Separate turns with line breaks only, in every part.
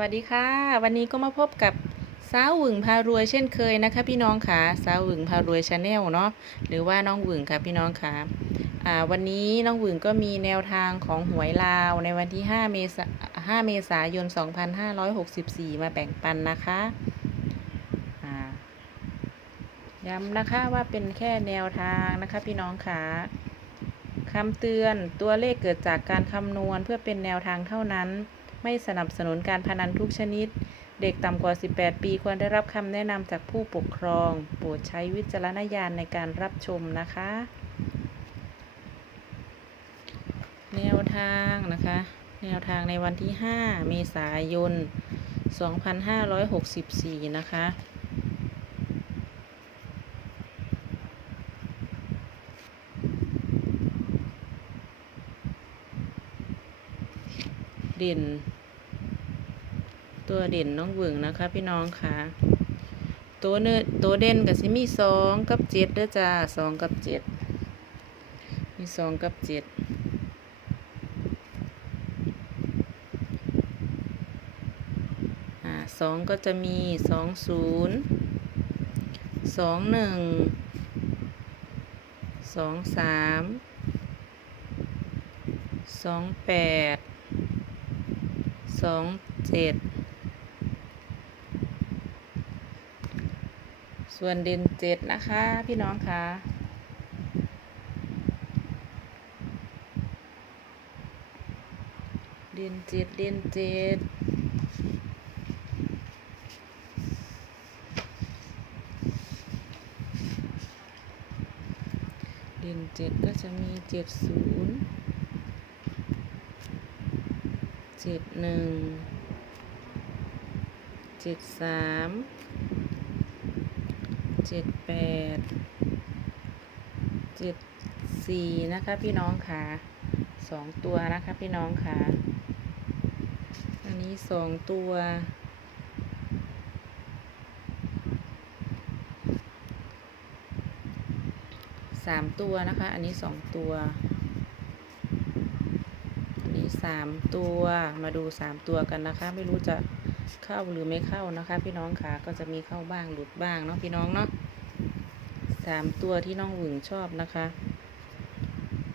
วัสดีค่ะ วันนี้ก็มาพบกับสาวหวึงพารวยเช่นเคยนะคะ พี่น้องค่ะสาวหวึงพารวยชาแนลเนาะหรือว่าน้องหวึงค่ะพี่น้องค่ะอ่าวันนี้น้องหวึงก็มีแนวทางของหวยลาวในวันที่ 5 เมษา5เมษายน 2564 มาแบ่งปันนะคะย้ำนะคะว่าเป็นแค่แนวทางนะคะพี่น้องค่ะคำเตือนตัวเลขเกิดจากการคำนวณเพื่อเป็นแนวทางเท่านั้น ไม่สนับสนุนการพนันทุกชนิด เด็กต่ำกว่า 18 ปีควรได้รับคำแนะนำจากผู้ปกครอง โปรดใช้วิจารณญาณในการรับชมนะคะ แนวทางนะคะ แนวทางในวันที่ 5 เมษายน 2564 นะคะเด่น ตัวเด่นน้องเบิ่งนะคะ พี่น้องค่ะ ตัวเนื้อตัวเด่นกับสิมีสองกับเจ็ดเด้อจ้าสองกับเจ็ดมีสองกับเจ็ดอ่าสองก็จะมีสองศูนย์สองหนึ่งสองสามสองแปดสองเจ็ด ส่วนเด่นเจ็ดนะคะ พี่น้องคะเด่นเจ็ดเด่นเจ็ดเด่นเจ็ดก็จะมีเจ็ดศูนย์เจ็ดหนึ่งเจ็ดสาม เจ็ดแปดเจ็ดสี่นะคะพี่น้องค่ะสองตัวนะคะพี่น้องค่ะอันนี้สองตัวสามตัวนะคะ อันนี้สองตัว อันนี้สามตัว มาดูสามตัวกันนะคะ ไม่รู้จะ เข้าหรือไม่เข้านะคะ พี่น้องค่ะก็จะมีเข้าบ้างหลุดบ้างเนาะพี่น้องเนาะสามตัวที่น้องหวึงชอบนะคะ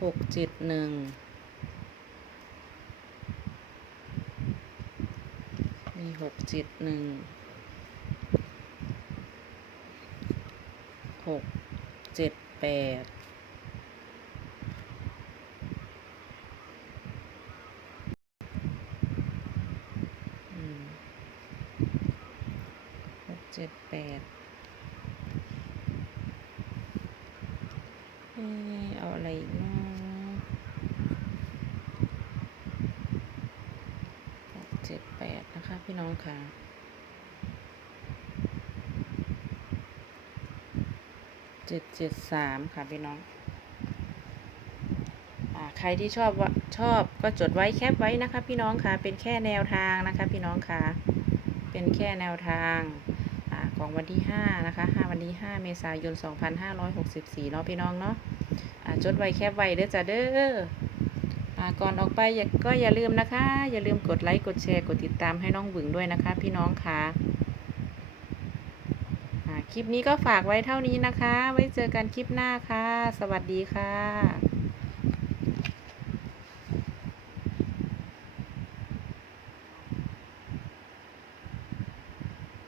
หกเจ็ดหนึ่งมีหกเจ็ดหนึ่งหกเจ็ดแปดอืมหก เจ็ดแปดเอ๊ะเอาอะไรอีกเนาะหกเจ็ดแปดนะคะ พี่น้องค่ะเจ็ดเจ็ดสามค่ะพี่น้องใครที่ชอบชอบก็จดไว้แคปไว้นะคะ พี่น้องค่ะ เป็นแค่แนวทางนะคะ พี่น้องค่ะ เป็นแค่แนวทาง ของวันที่ห้านะคะห้าวันที่ห้าเมษายนสองพันห้าร้อยหกสิบสี่เนาะพี่น้องเนาะอ่าจดไว้แคปไว้เด้อจ้ะเด้ออก่อนออกไปก็อย่าลืมนะคะ อย่าลืมกดไลค์กดแชร์กดติดตามให้น้องบึงด้วยนะคะ พี่น้องค่ะอ่าคลิปนี้ก็ฝากไว้เท่านี้นะคะ ไว้เจอกันคลิปหน้าค่ะ สวัสดีค่ะ